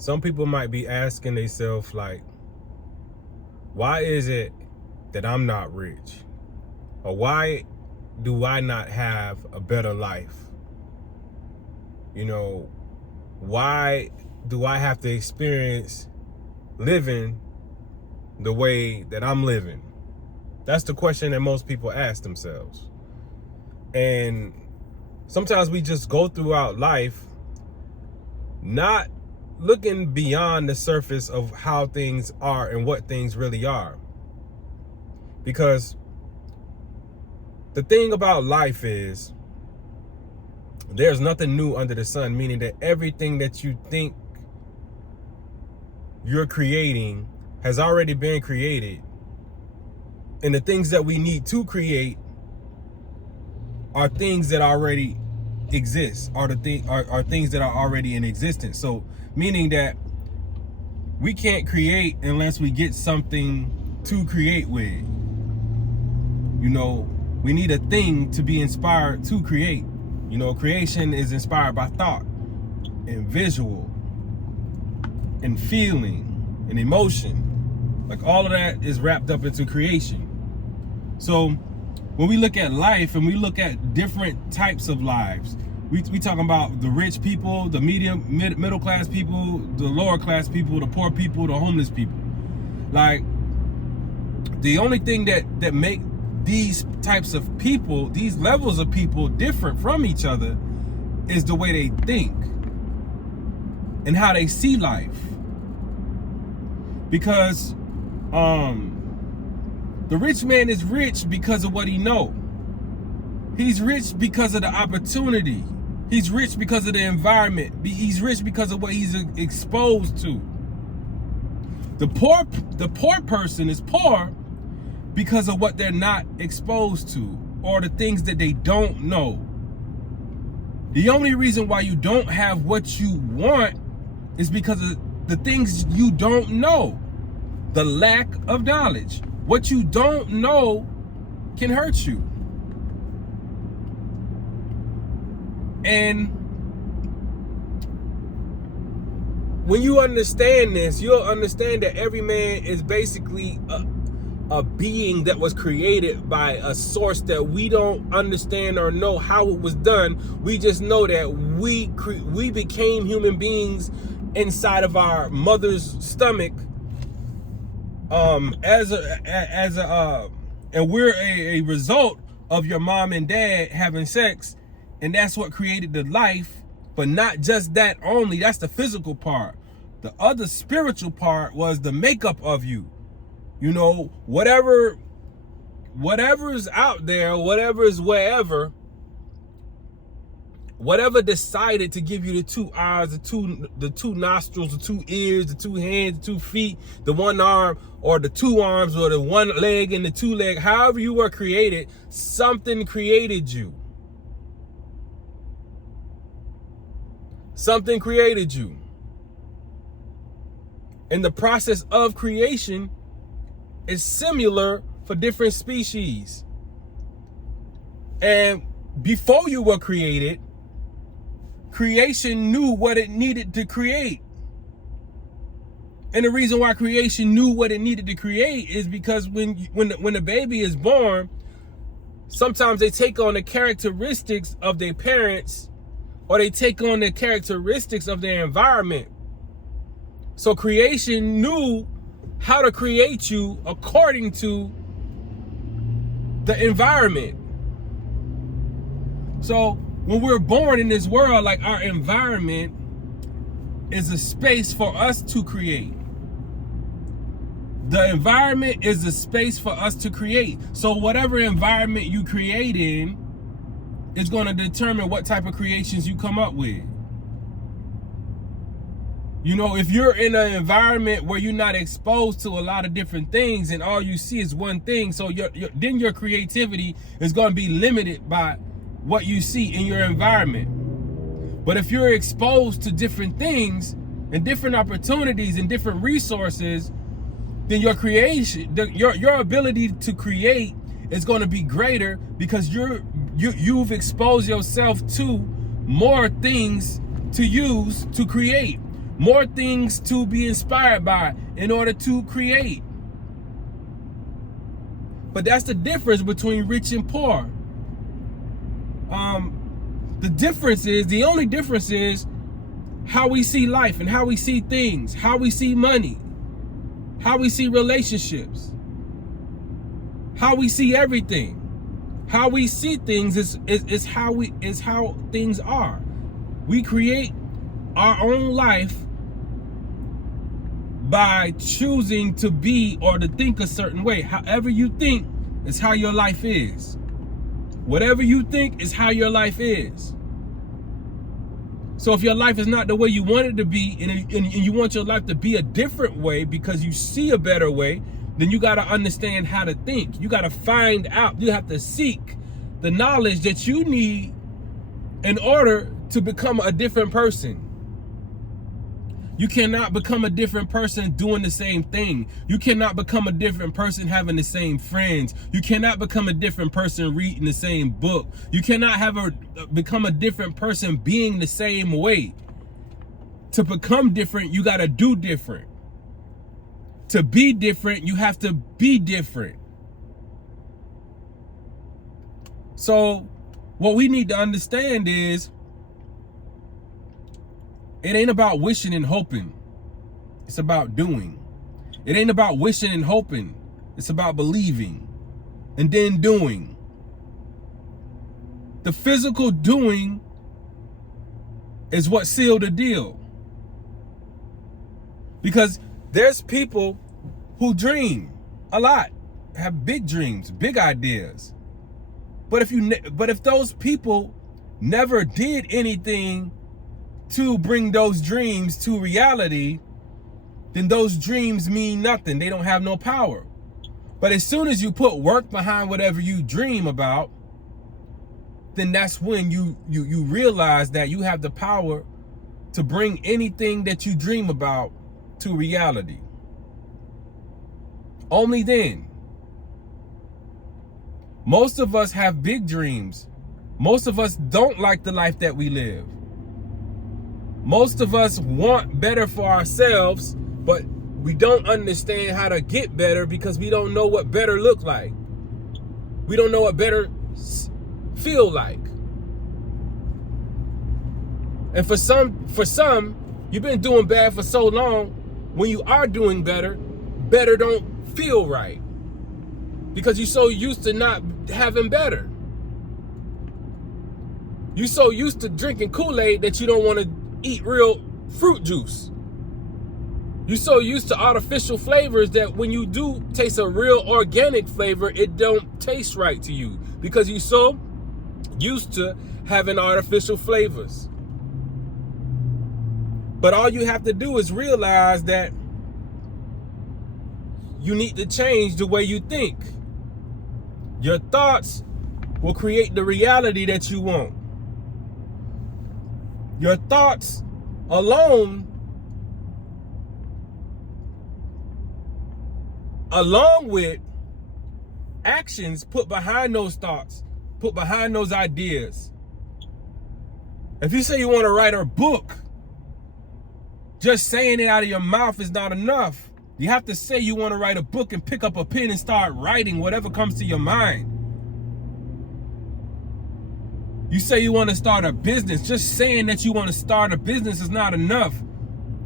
Some people might be asking themselves, like, why is it that I'm not rich? Or why do I not have a better life? You know, why do I have to experience living the way that I'm living? That's the question that most people ask themselves. And sometimes we just go throughout life not looking beyond the surface of how things are and what things really are. Because the thing about life is there's nothing new under the sun, meaning that everything that you think you're creating has already been created. And the things that we need to create are things that already exist, are things that are already in existence. So meaning that we can't create unless we get something to create with. You know, we need a thing to be inspired to create. You know, creation is inspired by thought and visual and feeling and emotion. Like all of that is wrapped up into creation. So when we look at life and we look at different types of lives, we talking about the rich people, the middle class people, the lower class people, the poor people, the homeless people. Like, the only thing that make these types of people, these levels of people different from each other is the way they think and how they see life. Because the rich man is rich because of what he know. He's rich because of the opportunity. He's rich because of the environment. He's rich because of what he's exposed to. The poor person is poor because of what they're not exposed to or the things that they don't know. The only reason why you don't have what you want is because of the things you don't know. The lack of knowledge. What you don't know can hurt you. And when you understand this, you'll understand that every man is basically a being that was created by a source that we don't understand or know how it was done. We just know that we became human beings inside of our mother's stomach, and we're a result of your mom and dad having sex, and that's what created the life. But not just that only, that's the physical part. The other spiritual part was the makeup of you. You know, whatever's out there, whatever is wherever, whatever decided to give you the 2 eyes, the two nostrils, the 2 ears, the 2 hands, the 2 feet, the 1 arm, or the 2 arms, or the 1 leg and the 2 leg, however you were created, something created you. Something created you. And the process of creation is similar for different species. And before you were created, creation knew what it needed to create. And the reason why creation knew what it needed to create is because when the baby is born, sometimes they take on the characteristics of their parents, or they take on the characteristics of their environment. So creation knew how to create you according to the environment. So when we're born in this world, like, our environment is a space for us to create. The environment is a space for us to create. So whatever environment you create in is going to determine what type of creations you come up with. You know, if you're in an environment where you're not exposed to a lot of different things and all you see is one thing, so then your creativity is going to be limited by what you see in your environment. But if you're exposed to different things and different opportunities and different resources, then your creation, your ability to create is going to be greater because you've exposed yourself to more things to use to create, more things to be inspired by in order to create. But that's the difference between rich and poor. The only difference is how we see life and how we see things, how we see money, how we see relationships, how we see everything. How we see things is how things are. We create our own life by choosing to be or to think a certain way. However you think is how your life is. Whatever you think is how your life is. So if your life is not the way you want it to be, and you want your life to be a different way because you see a better way, then you got to understand how to think. You got to find out. You have to seek the knowledge that you need in order to become a different person. You cannot become a different person doing the same thing. You cannot become a different person having the same friends. You cannot become a different person reading the same book. You cannot become a different person being the same way. To become different, you got to do different. To be different, you have to be different. So what we need to understand is it ain't about wishing and hoping. It's about doing. It ain't about wishing and hoping. It's about believing and then doing. The physical doing is what sealed the deal. Because there's people who dream a lot, have big dreams, big ideas. But if those people never did anything to bring those dreams to reality, then those dreams mean nothing. They don't have no power. But as soon as you put work behind whatever you dream about, then that's when you realize that you have the power to bring anything that you dream about to reality. Only then. Most of us have big dreams. Most of us don't like the life that we live. Most of us want better for ourselves, but we don't understand how to get better because we don't know what better look like. We don't know what better feel like. And for some, you've been doing bad for so long, when you are doing better don't feel right. Because you're so used to not having better. You're so used to drinking Kool-Aid that you don't want to eat real fruit juice. You're so used to artificial flavors that when you do taste a real organic flavor, it don't taste right to you. Because you're so used to having artificial flavors. But all you have to do is realize that you need to change the way you think. Your thoughts will create the reality that you want. Your thoughts alone, along with actions put behind those thoughts, put behind those ideas. If you say you want to write a book, just saying it out of your mouth is not enough. You have to say you want to write a book and pick up a pen and start writing whatever comes to your mind. You say you want to start a business. Just saying that you want to start a business is not enough.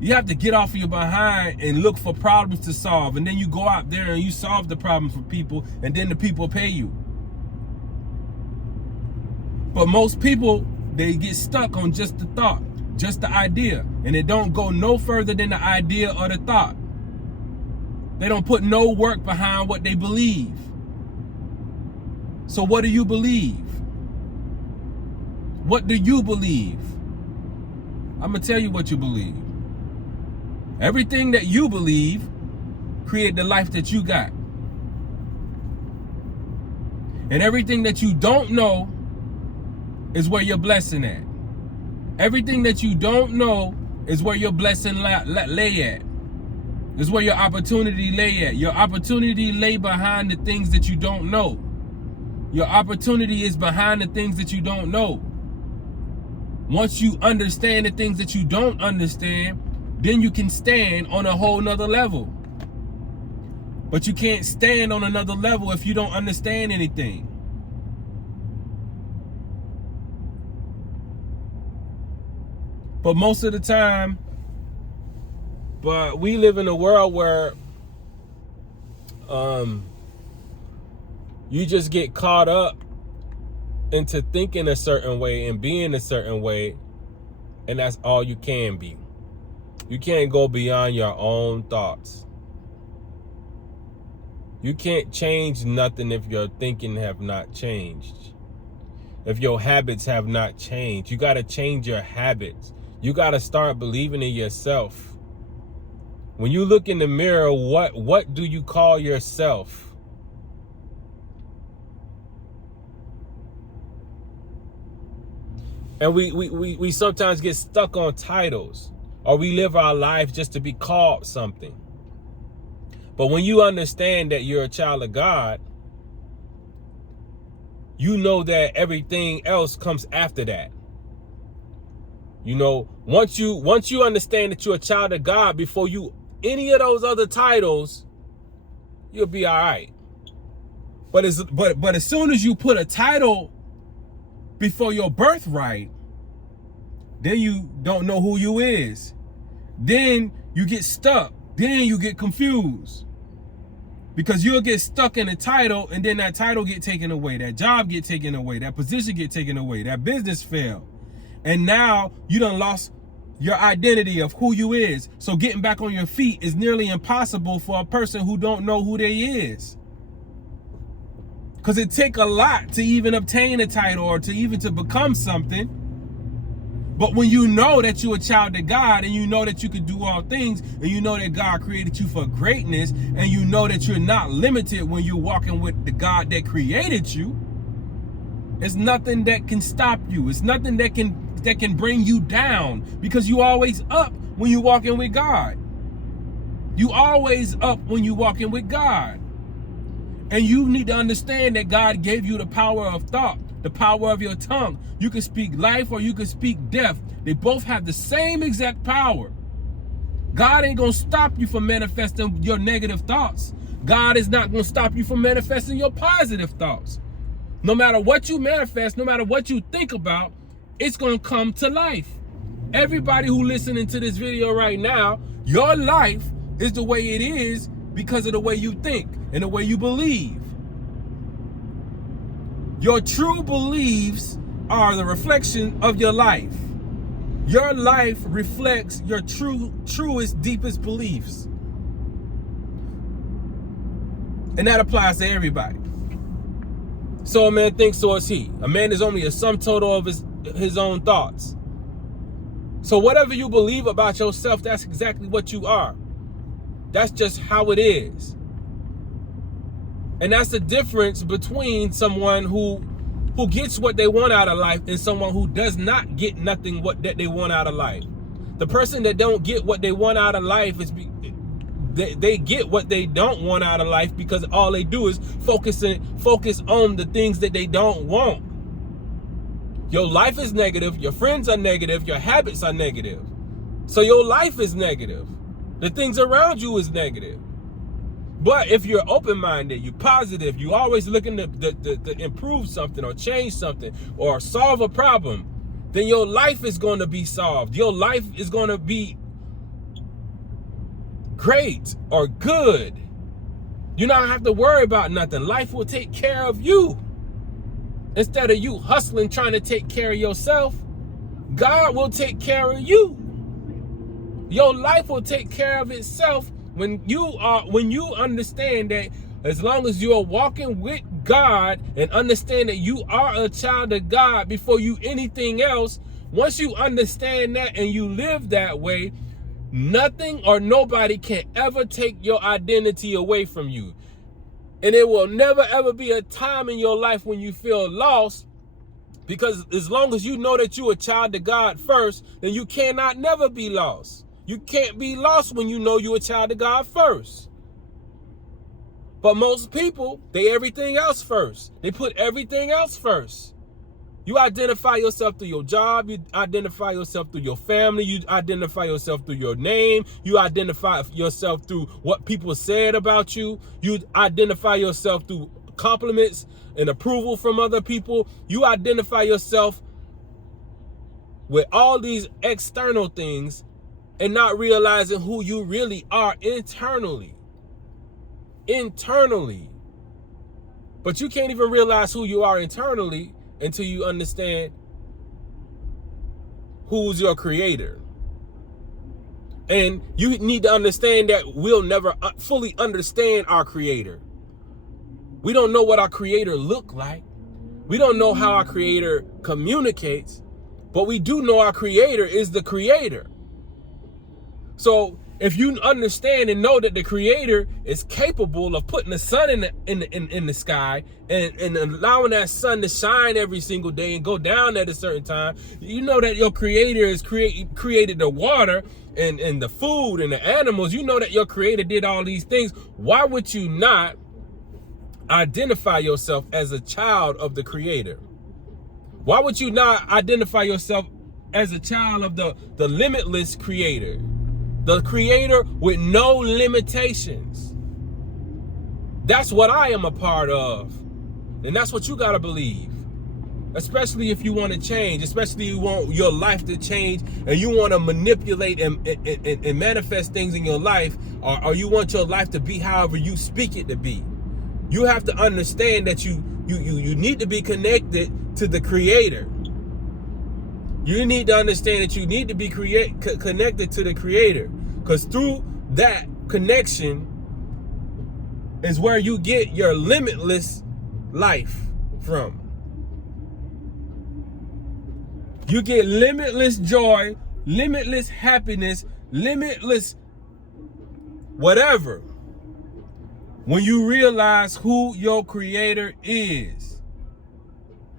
You have to get off of your behind and look for problems to solve. And then you go out there and you solve the problem for people, and then the people pay you. But most people, they get stuck on just the thought, just the idea. And it don't go no further than the idea or the thought. They don't put no work behind what they believe. So what do you believe? What do you believe? I'm going to tell you what you believe. Everything that you believe create the life that you got. And everything that you don't know is where your blessing at. Everything that you don't know is where your blessing lay at. Is where your opportunity lay at. Your opportunity lay behind the things that you don't know. Your opportunity is behind the things that you don't know. Once you understand the things that you don't understand, then you can stand on a whole nother level. But you can't stand on another level if you don't understand anything. But most of the time, but we live in a world where you just get caught up into thinking a certain way and being a certain way, and that's all you can be. You can't go beyond your own thoughts. You can't change nothing if your thinking have not changed. If your habits have not changed. You got to change your habits. You got to start believing in yourself. When you look in the mirror, what do you call yourself? And we sometimes get stuck on titles, or we live our life just to be called something. But when you understand that you're a child of God, you know that everything else comes after that. You know, once you understand that you're a child of God, before you any of those other titles, you'll be all right. But as soon as you put a title before your birthright, then you don't know who you is. Then you get stuck. Then you get confused. Because you'll get stuck in a title, and then that title get taken away. That job get taken away. That position get taken away. That business fail. And now you done lost your identity of who you is. So getting back on your feet is nearly impossible for a person who don't know who they is. Because it take a lot to even obtain a title or to become something. But when you know that you're a child of God, and you know that you can do all things, and you know that God created you for greatness, and you know that you're not limited when you're walking with the God that created you, it's nothing that can stop you. It's nothing that can bring you down, because you always up when you walking with God. You always up when you walking with God. And you need to understand that God gave you the power of thought, the power of your tongue. You can speak life or you can speak death. They both have the same exact power. God ain't going to stop you from manifesting your negative thoughts. God is not going to stop you from manifesting your positive thoughts. No matter what you manifest, no matter what you think about, it's going to come to life. Everybody who listening to this video right now, your life is the way it is because of the way you think and the way you believe. Your true beliefs are the reflection of your life. Your life reflects your truest, deepest beliefs. And that applies to everybody. So a man thinks, so is he. A man is only a sum total of his own thoughts. So whatever you believe about yourself, that's exactly what you are. That's just how it is. And that's the difference between someone who gets what they want out of life and someone who does not get nothing that they want out of life. The person that don't get what they want out of life is they get what they don't want out of life because all they do is focus on the things that they don't want. Your life is negative, your friends are negative, your habits are negative. So your life is negative. The things around you is negative. But if you're open-minded, you're positive, you're always looking to improve something or change something or solve a problem, then your life is going to be solved. Your life is going to be great or good. You don't have to worry about nothing. Life will take care of you. Instead of you hustling, trying to take care of yourself, God will take care of you. Your life will take care of itself when you understand that as long as you are walking with God and understand that you are a child of God before you anything else. Once you understand that and you live that way, nothing or nobody can ever take your identity away from you. And it will never ever be a time in your life when you feel lost, because as long as you know that you're a child of God first, then you cannot never be lost. You can't be lost when you know you're a child of God first. But most people, they everything else first. They put everything else first. You identify yourself through your job. You identify yourself through your family. You identify yourself through your name. You identify yourself through what people said about you. You identify yourself through compliments and approval from other people. You identify yourself with all these external things and not realizing who you really are internally. Internally. But you can't even realize who you are internally until you understand who's your creator. And you need to understand that we'll never fully understand our creator. We don't know what our creator look like. We don't know how our creator communicates, but we do know our creator is the creator. So if you understand and know that the creator is capable of putting the sun in the sky and allowing that sun to shine every single day and go down at a certain time, you know that your creator has created the water and the food and the animals. You know that your creator did all these things. Why would you not identify yourself as a child of the creator? Why would you not identify yourself as a child of the limitless creator? The creator with no limitations. That's what I am a part of. And that's what you got to believe. Especially if you want to change. Especially if you want your life to change and you want to manipulate and manifest things in your life. Or you want your life to be however you speak it to be. You have to understand that you need to be connected to the creator. You need to understand that you need to be connected to the creator, because through that connection is where you get your limitless life from. You get limitless joy, limitless happiness, limitless whatever when you realize who your creator is.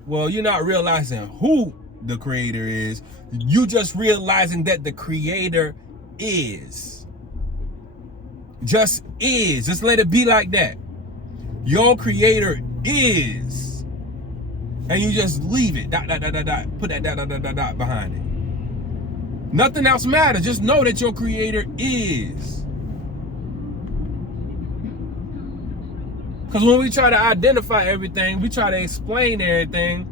Well, you're not realizing who the creator is. You just realizing that the creator is. Just is. Just let it be like that. Your creator is. And you just leave it. Dot, dot, dot, dot, dot. Put that dot, dot, dot, dot, dot behind it. Nothing else matters. Just know that your creator is. Because when we try to identify everything, we try to explain everything,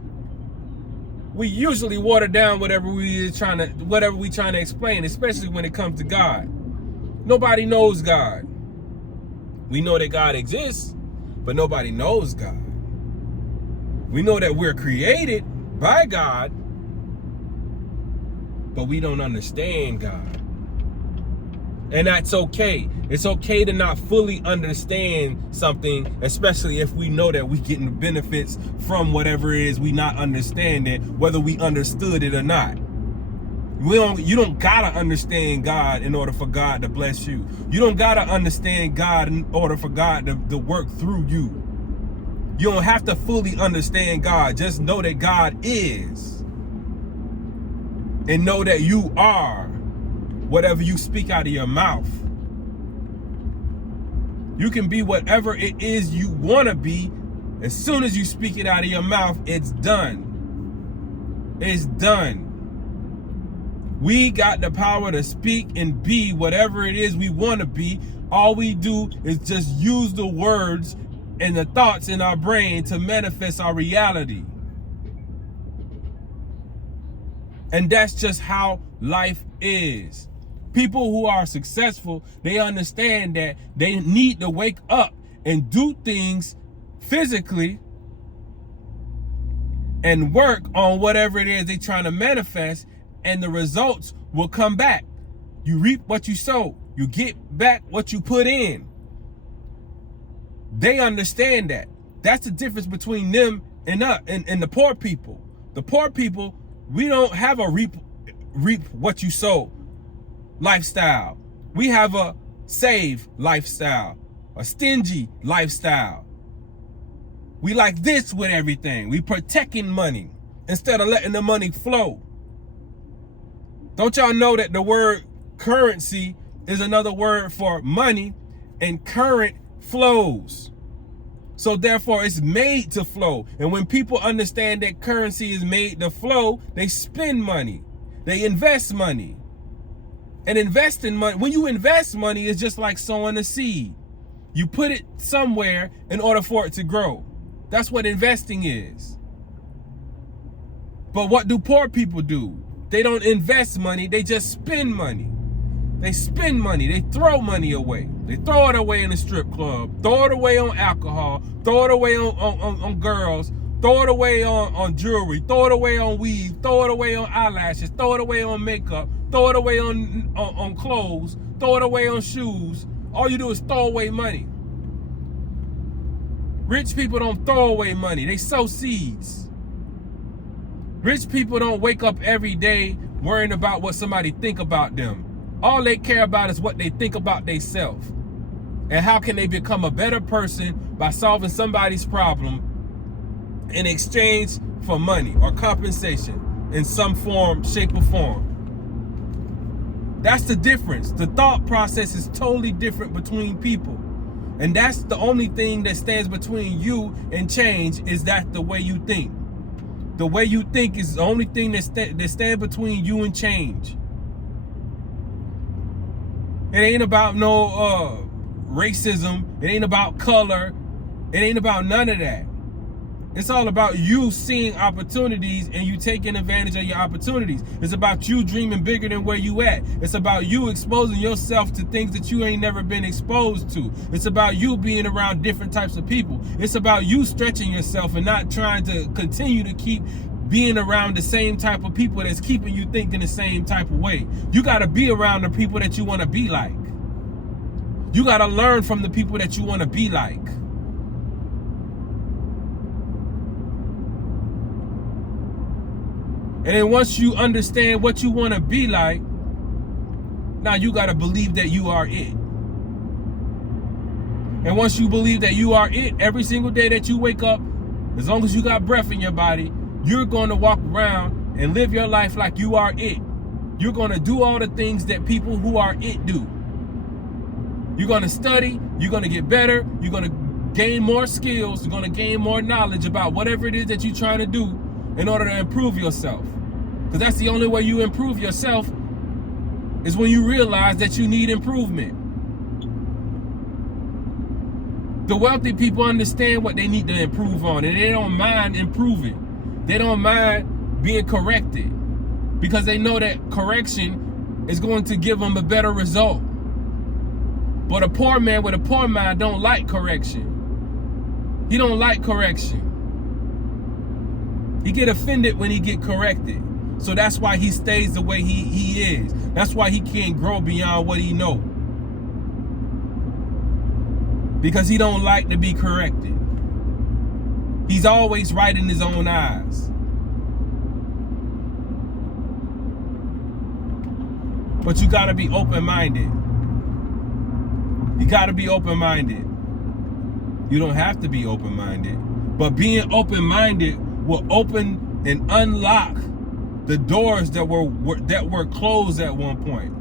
we usually water down whatever we trying to explain, especially when it comes to God. Nobody knows God. We know that God exists, but nobody knows God. We know that we're created by God, but we don't understand God. And that's okay. It's okay to not fully understand something, especially if we know that we're getting benefits from whatever it is we not understanding, whether we understood it or not. You don't gotta understand God in order for God to bless you. You don't gotta understand God in order for God to work through you. You don't have to fully understand God. Just know that God is. And know that you are whatever you speak out of your mouth. You can be whatever it is you want to be. As soon as you speak it out of your mouth, it's done. It's done. We got the power to speak and be whatever it is we want to be. All we do is just use the words and the thoughts in our brain to manifest our reality. And that's just how life is. People who are successful, they understand that they need to wake up and do things physically and work on whatever it is they're trying to manifest, and the results will come back. You reap what you sow. You get back what you put in. They understand that. That's the difference between them and us and the poor people. The poor people, we don't have a reap what you sow lifestyle. We have a save lifestyle, a stingy lifestyle. We like this with everything. We protecting money instead of letting the money flow. Don't y'all know that the word currency is another word for money, and current flows. So therefore, it's made to flow. And when people understand that currency is made to flow, they spend money. They invest money. And investing money, when you invest money, it's just like sowing a seed. You put it somewhere in order for it to grow. That's what investing is. But what do poor people do? They don't invest money, they just spend money. They spend money, they throw money away. They throw it away in the strip club, throw it away on alcohol, throw it away on girls, throw it away on jewelry, throw it away on weave, throw it away on eyelashes, throw it away on makeup, throw it away on clothes, throw it away on shoes. All you do is throw away money. Rich people don't throw away money, they sow seeds. Rich people don't wake up every day worrying about what somebody think about them. All they care about is what they think about themselves. And how can they become a better person by solving somebody's problem in exchange for money or compensation in some form, shape, or form. That's the difference. The thought process is totally different between people. And that's the only thing that stands between you and change, is that the way you think. The way you think is the only thing that stands between you and change. It ain't about no racism. It ain't about color. It ain't about none of that. It's all about you seeing opportunities and you taking advantage of your opportunities. It's about you dreaming bigger than where you at. It's about you exposing yourself to things that you ain't never been exposed to. It's about you being around different types of people. It's about you stretching yourself and not trying to continue to keep being around the same type of people that's keeping you thinking the same type of way. You got to be around the people that you want to be like. You got to learn from the people that you want to be like. And then once you understand what you want to be like, now you got to believe that you are it. And once you believe that you are it, every single day that you wake up, as long as you got breath in your body, you're going to walk around and live your life like you are it. You're going to do all the things that people who are it do. You're going to study, you're going to get better, you're going to gain more skills, you're going to gain more knowledge about whatever it is that you're trying to do in order to improve yourself. Because that's the only way you improve yourself, is when you realize that you need improvement. The wealthy people understand what they need to improve on, and they don't mind improving. They don't mind being corrected, because they know that correction is going to give them a better result. But a poor man with a poor mind don't like correction. He don't like correction. He get offended when he get corrected. So that's why he stays the way he is. That's why he can't grow beyond what he know. Because he don't like to be corrected. He's always right in his own eyes. But you gotta be open-minded. You gotta be open-minded. You don't have to be open-minded. But being open-minded will open and unlock the doors that were closed at one point.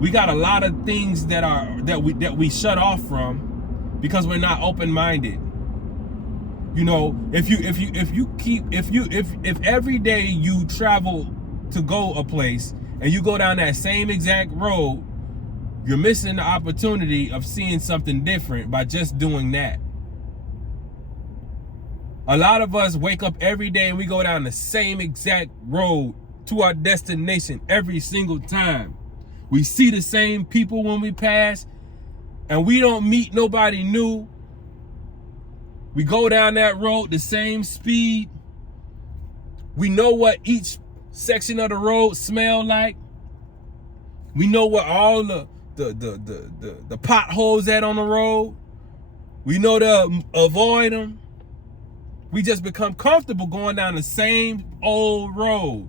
We got a lot of things that we shut off from because we're not open-minded. You know, if every day you travel to go a place and you go down that same exact road, you're missing the opportunity of seeing something different by just doing that. A lot of us wake up every day and we go down the same exact road to our destination every single time. We see the same people when we pass, and we don't meet nobody new. We go down that road the same speed. We know what each section of the road smell like. We know what all the potholes at on the road. We know to avoid them. We just become comfortable going down the same old road.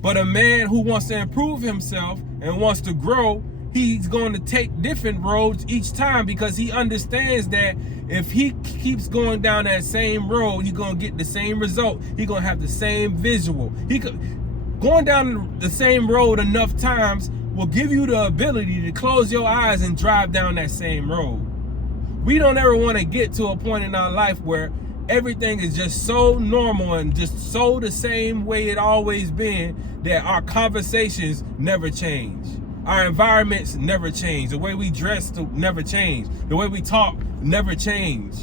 But a man who wants to improve himself and wants to grow, he's going to take different roads each time, because he understands that if he keeps going down that same road, he's going to get the same result. He's going to have the same visual. Going down the same road enough times will give you the ability to close your eyes and drive down that same road. We don't ever want to get to a point in our life where everything is just so normal and just so the same way it always been that our conversations never change. Our environments never change. The way we dress never change. The way we talk never change.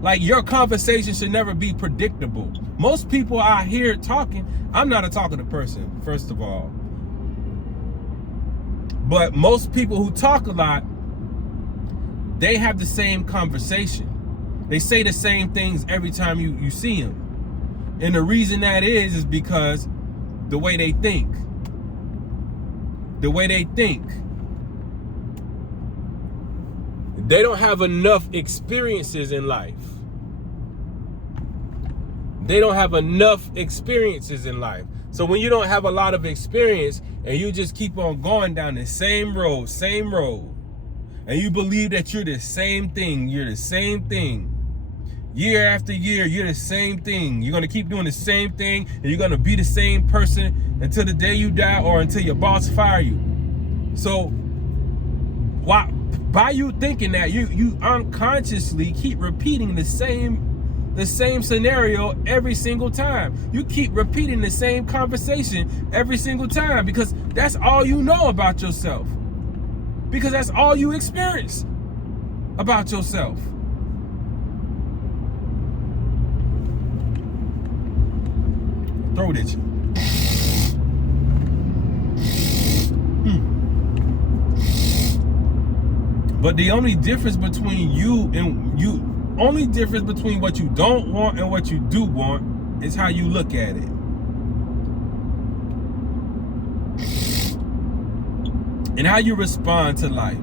Like, your conversation should never be predictable. Most people out here talking, I'm not a talkative person, first of all. But most people who talk a lot, they have the same conversation. They say the same things every time you see them. And the reason that is because the way they think. The way they think. They don't have enough experiences in life. They don't have enough experiences in life. So when you don't have a lot of experience and you just keep on going down the same road, and you believe that you're the same thing, year after year, you're the same thing. You're going to keep doing the same thing, and you're going to be the same person until the day you die or until your boss fire you. So by you thinking that, you unconsciously keep repeating the same scenario every single time. You keep repeating the same conversation every single time because that's all you know about yourself. Because that's all you experience about yourself. Throat itching. But the only difference between only difference between what you don't want and what you do want is how you look at it. And how you respond to life.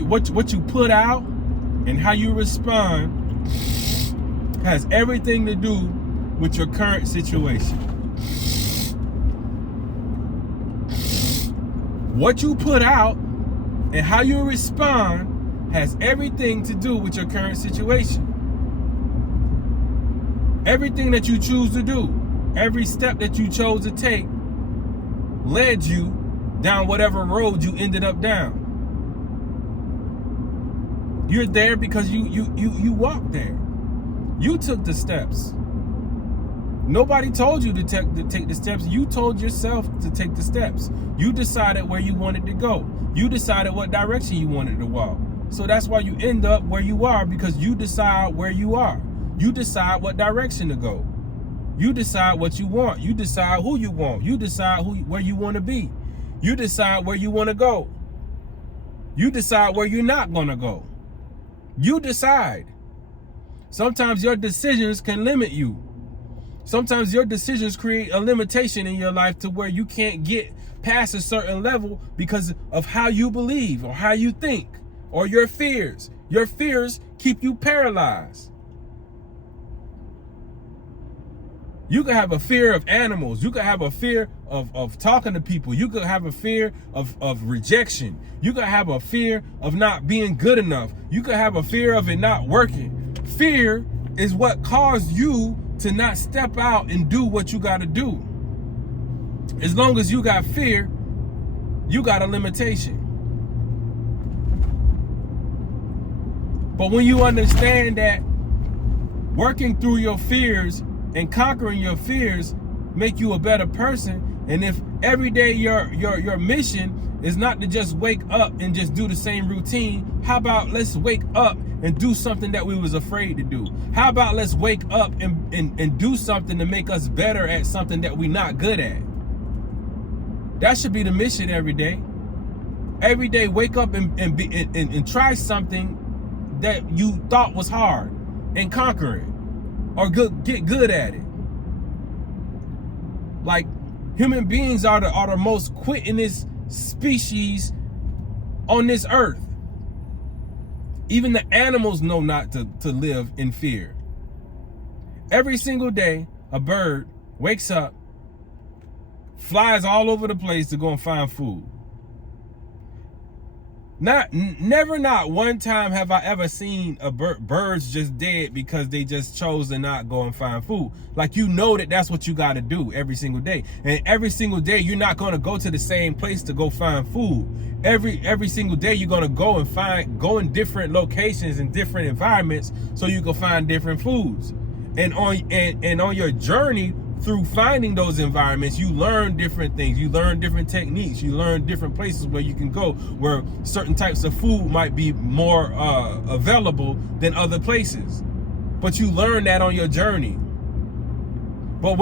What you put out and how you respond has everything to do with your current situation. What you put out and how you respond has everything to do with your current situation. Everything that you choose to do, every step that you chose to take led you down whatever road you ended up down. You're there because you walked there. You took the steps. Nobody told you to take the steps. You told yourself to take the steps. You decided where you wanted to go. You decided what direction you wanted to walk. So that's why you end up where you are, because you decide where you are. You decide what direction to go. You decide what you want. You decide who you want. You decide where you want to be. You decide where you want to go. You decide where you're not going to go. You decide. Sometimes your decisions can limit you. Sometimes your decisions create a limitation in your life to where you can't get past a certain level because of how you believe or how you think or your fears. Your fears keep you paralyzed. You could have a fear of animals. You could have a fear of talking to people. You could have a fear of rejection. You could have a fear of not being good enough. You could have a fear of it not working. Fear is what caused you to not step out and do what you got to do. As long as you got fear, you got a limitation. But when you understand that working through your fears and conquering your fears make you a better person, and if every day your mission is not to just wake up and just do the same routine, how about let's wake up and do something that we was afraid to do? How about let's wake up and do something to make us better at something that we're not good at? That should be the mission every day. Every day, wake up and try something that you thought was hard and conquer it, or get good at it. Like, human beings are the most quittingest species on this earth. Even the animals know not to live in fear. Every single day, a bird wakes up, flies all over the place to go and find food. Never not one time have I ever seen birds just dead because they just chose to not go and find food. Like, you know that's what you got to do every single day. And every single day you're not going to go to the same place to go find food. Every single day you're going to go in different locations and different environments so you can find different foods. And on your journey through finding those environments, you learn different things. You learn different techniques. You learn different places where you can go, where certain types of food might be more available than other places. But you learn that on your journey. But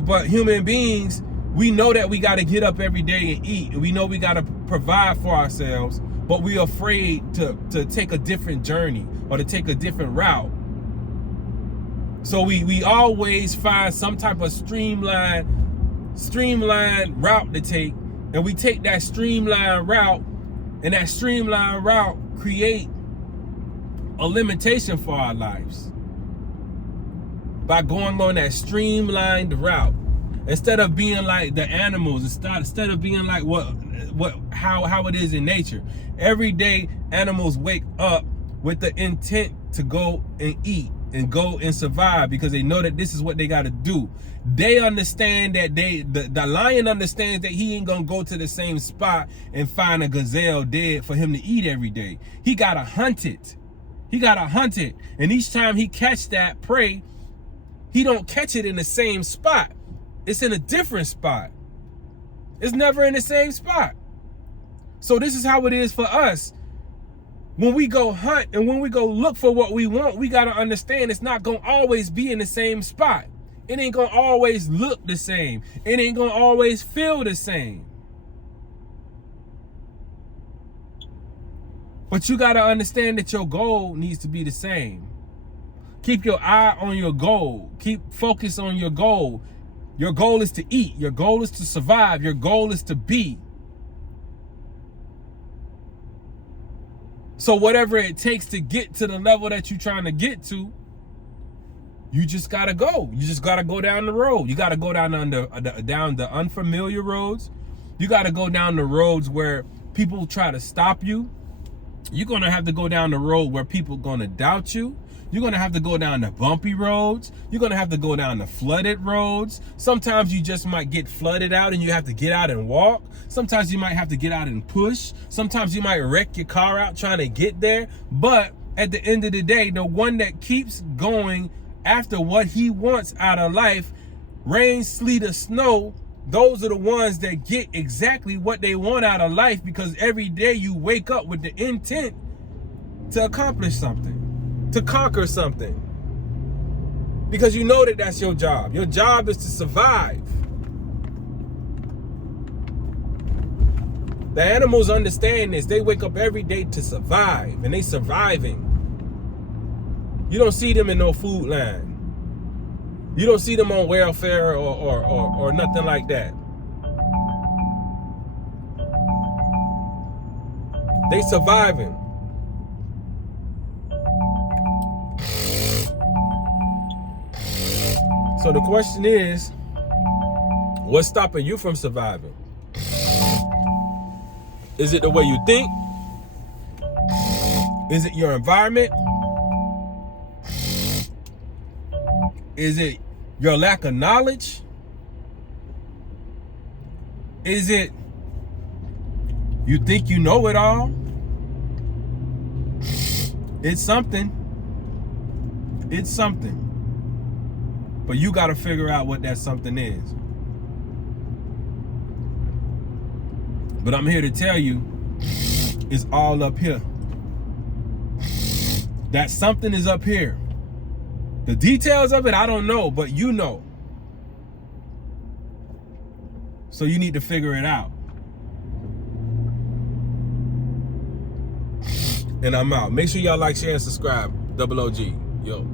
but human beings, we know that we got to get up every day and eat, and we know we got to provide for ourselves, but we're afraid to take a different journey or to take a different route. So we always find some type of streamlined route to take, and we take that streamlined route, and that streamlined route create a limitation for our lives by going on that streamlined route. Instead of being like the animals, instead of being like how it is in nature. Every day animals wake up with the intent to go and eat and go and survive, because they know that this is what they got to do. They understand that the lion understands that he ain't gonna go to the same spot and find a gazelle dead for him to eat every day. He gotta hunt it. And each time he catch that prey, he don't catch it in the same spot. It's in a different spot. It's never in the same spot. So this is how it is for us. When we go hunt and when we go look for what we want, we got to understand it's not going to always be in the same spot. It ain't going to always look the same. It ain't going to always feel the same. But you got to understand that your goal needs to be the same. Keep your eye on your goal. Keep focus on your goal. Your goal is to eat. Your goal is to survive. Your goal is to be. So whatever it takes to get to the level that you're trying to get to, you just gotta go. You just gotta go down the road. You gotta go down the unfamiliar roads. You gotta go down the roads where people try to stop you. You're gonna have to go down the road where people gonna doubt you. You're gonna have to go down the bumpy roads. You're gonna have to go down the flooded roads. Sometimes you just might get flooded out and you have to get out and walk. Sometimes you might have to get out and push. Sometimes you might wreck your car out trying to get there. But at the end of the day, the one that keeps going after what he wants out of life, rain, sleet, or snow, those are the ones that get exactly what they want out of life, because every day you wake up with the intent to accomplish something, to conquer something, because you know that that's your job. Your job is to survive. The animals understand this. They wake up every day to survive, and they surviving. You don't see them in no food line. You don't see them on welfare or nothing like that. They surviving. So the question is, what's stopping you from surviving? Is it the way you think? Is it your environment? Is it your lack of knowledge? Is it you think you know it all? It's something. It's something. But you got to figure out what that something is. But I'm here to tell you, it's all up here. That something is up here. The details of it, I don't know, but you know. So you need to figure it out. And I'm out. Make sure y'all like, share, and subscribe. Double OG. Yo.